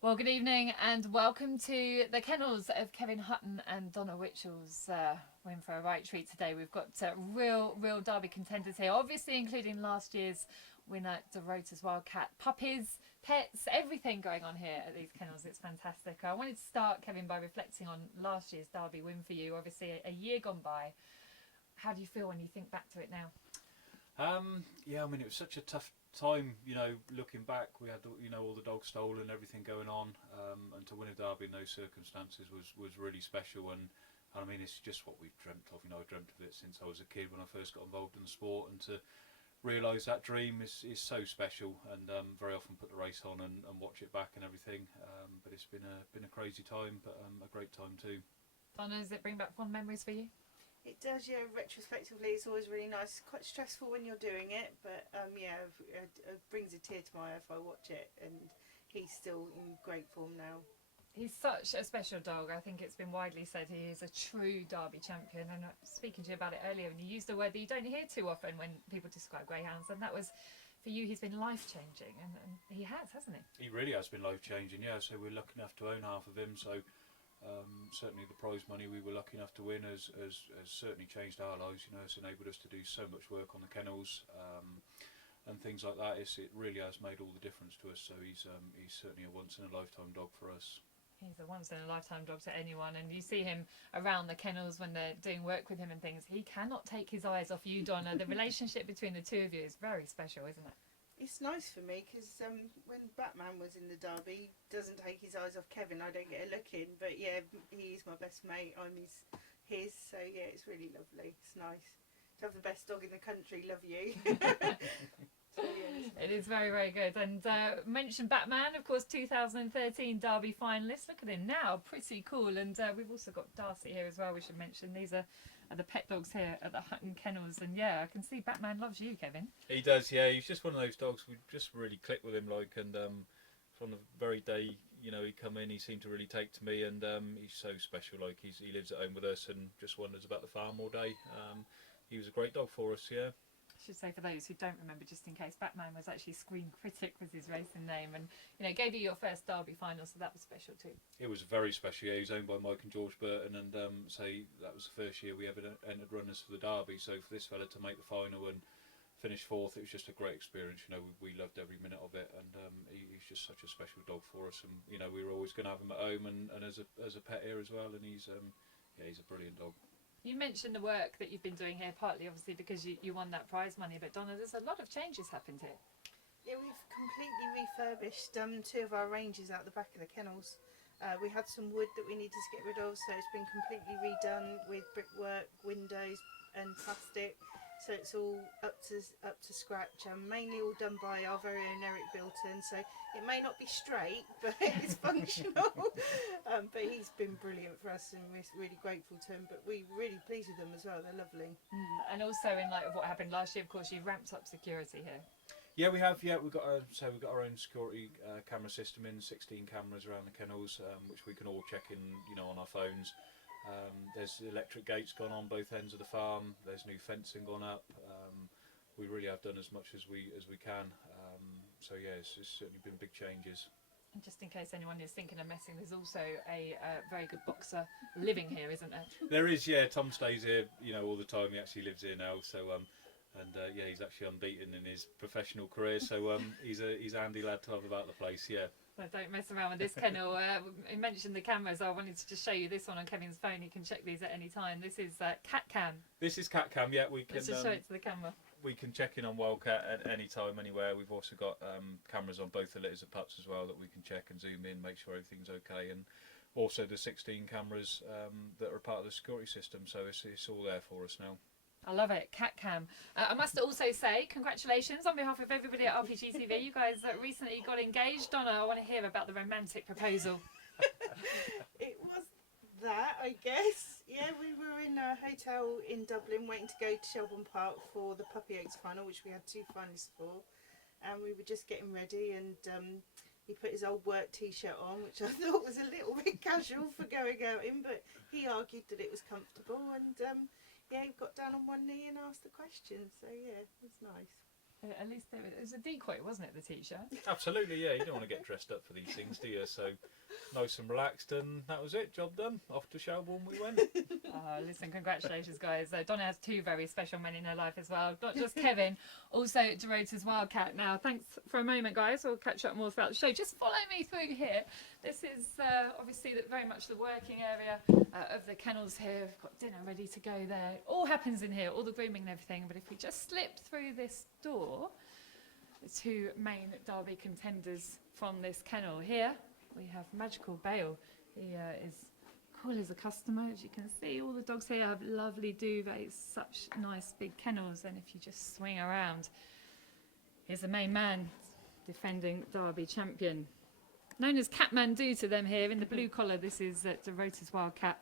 Well, good evening and welcome to the kennels of Kevin Hutton and Donna Witchell's. We're in for a right treat today. We've got real derby contenders here, obviously including last year's winner, De Rota's Wildcat. Puppies, pets, everything going on here at these kennels. It's fantastic. I wanted to start, Kevin, by reflecting on last year's derby win for you. Obviously, a year gone by. How do you feel when you think back to it now? Yeah, I mean, it was such a tough time, looking back. We had, all the dogs stolen and everything going on, and to win a derby in those circumstances was really special. And I mean, it's just what we've dreamt of. I dreamt of it since I was a kid when I first got involved in the sport, and to realise that dream is so special. And very often put the race on and watch it back and everything. But it's been a crazy time, but a great time too. Donna, does it bring back fond memories for you? It does, yeah. Retrospectively, it's always really nice. Quite stressful when you're doing it, but it brings a tear to my eye if I watch it. And he's still in great form now. He's such a special dog. I think it's been widely said he is a true Derby champion. And speaking to you about it earlier, and you used a word that you don't hear too often when people describe greyhounds, and that was, for you, he's been life-changing, and he has, hasn't he? He really has been life-changing, yeah. So we're lucky enough to own half of him. So certainly the prize money we were lucky enough to win has certainly changed our lives. It's enabled us to do so much work on the kennels and things like that. It really has made all the difference to us. So he's certainly a once in a lifetime dog for us. He's a once in a lifetime dog to anyone, and you see him around the kennels when they're doing work with him and things. He cannot take his eyes off you, Donna. The relationship between the two of you is very special, isn't it? It's nice for me because when Batman was in the derby, he doesn't take his eyes off Kevin. I don't get a look in, but yeah, he's my best mate. I'm his. So yeah, it's really lovely. It's nice to have the best dog in the country. Love you. So, yeah, it is very good. And mentioned Batman, of course, 2013 Derby finalist. Look at him now, pretty cool. And we've also got Darcy here as well, we should mention. These are the pet dogs here at the Hutton Kennels. And yeah, I can see Batman loves you, Kevin. He does, yeah. He's just one of those dogs. We just really click with him, and from the very day he come in, he seemed to really take to me, and he's so special. He lives at home with us and just wonders about the farm all day. He was a great dog for us, yeah. I should say, for those who don't remember, just in case, Batman was actually Screen Critic, was his racing name, and gave you your first Derby final, so that was special too. It was very special. Yeah, he was owned by Mike and George Burton, and so that was the first year we ever entered runners for the Derby. So for this fella to make the final and finish fourth, it was just a great experience. We loved every minute of it, and he's just such a special dog for us. And we were always going to have him at home and as a pet here as well. And he's a brilliant dog. You mentioned the work that you've been doing here, partly obviously because you won that prize money, but Donna, there's a lot of changes happened here. Yeah, we've completely refurbished two of our ranges out the back of the kennels. We had some wood that we needed to get rid of, so it's been completely redone with brickwork, windows and plastic. So it's all up to scratch, mainly all done by our very own Eric Bilton. So it may not be straight, but it's functional. But he's been brilliant for us, and we're really grateful to him. But we're really pleased with them as well. They're lovely. And also, in light of what happened last year, of course, you ramped up security here. Yeah, we have. Yeah, we've got our own security camera system in, 16 cameras around the kennels, which we can all check in, on our phones. There's electric gates gone on both ends of the farm. There's new fencing gone up. We really have done as much as we can. So yeah, it's certainly been big changes. And just in case anyone is thinking of messing, there's also a very good boxer living here, isn't there? There is, yeah. Tom stays here, all the time. He actually lives here now. So yeah, he's actually unbeaten in his professional career. So he's a handy lad to have about the place. Yeah. So don't mess around with this kennel. I mentioned the cameras. I wanted to just show you this one on Kevin's phone. You can check these at any time. This is Cat Cam. This is Cat Cam. Yeah, we can. Let's just show it to the camera. We can check in on Wildcat at any time, anywhere. We've also got cameras on both the litters of pups as well that we can check and zoom in, make sure everything's okay, and also the 16 cameras that are part of the security system. So it's all there for us now. I love it, Cat Cam. I must also say congratulations on behalf of everybody at RPG TV. You guys recently got engaged. Donna, I want to hear about the romantic proposal. It was that, I guess. Yeah, we were in a hotel in Dublin waiting to go to Shelbourne Park for the Puppy Oaks final, which we had 2 finalists for. And we were just getting ready, and he put his old work t-shirt on, which I thought was a little bit casual for going out in, but he argued that it was comfortable, and yeah, he got down on one knee and asked the question. So yeah, it was nice. At least it was a decoy, wasn't it, the t-shirt? Absolutely, yeah. You don't want to get dressed up for these things, do you? So nice and relaxed, and that was it. Job done. Off to Shelbourne we went. Listen, congratulations, guys. Donna has two very special men in her life as well. Not just Kevin, also Dorota's Wildcat. Now, thanks for a moment, guys. We'll catch up more throughout the show. Just follow me through here. This is obviously very much the working area of the kennels here. We've got dinner ready to go there. All happens in here, all the grooming and everything. But if we just slip through this door, the two main Derby contenders from this kennel here, we have Magical Bale. He is cool as a customer. As you can see, all the dogs here have lovely duvets, such nice big kennels. And if you just swing around, here's the main man, defending Derby champion, known as Kathmandu to them here in the blue collar. This is Dorota's Wildcat,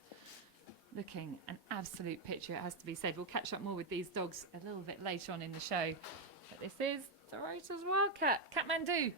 looking an absolute picture, it has to be said. We'll catch up more with these dogs a little bit later on in the show, but this is Dorota's Wildcat, Kathmandu.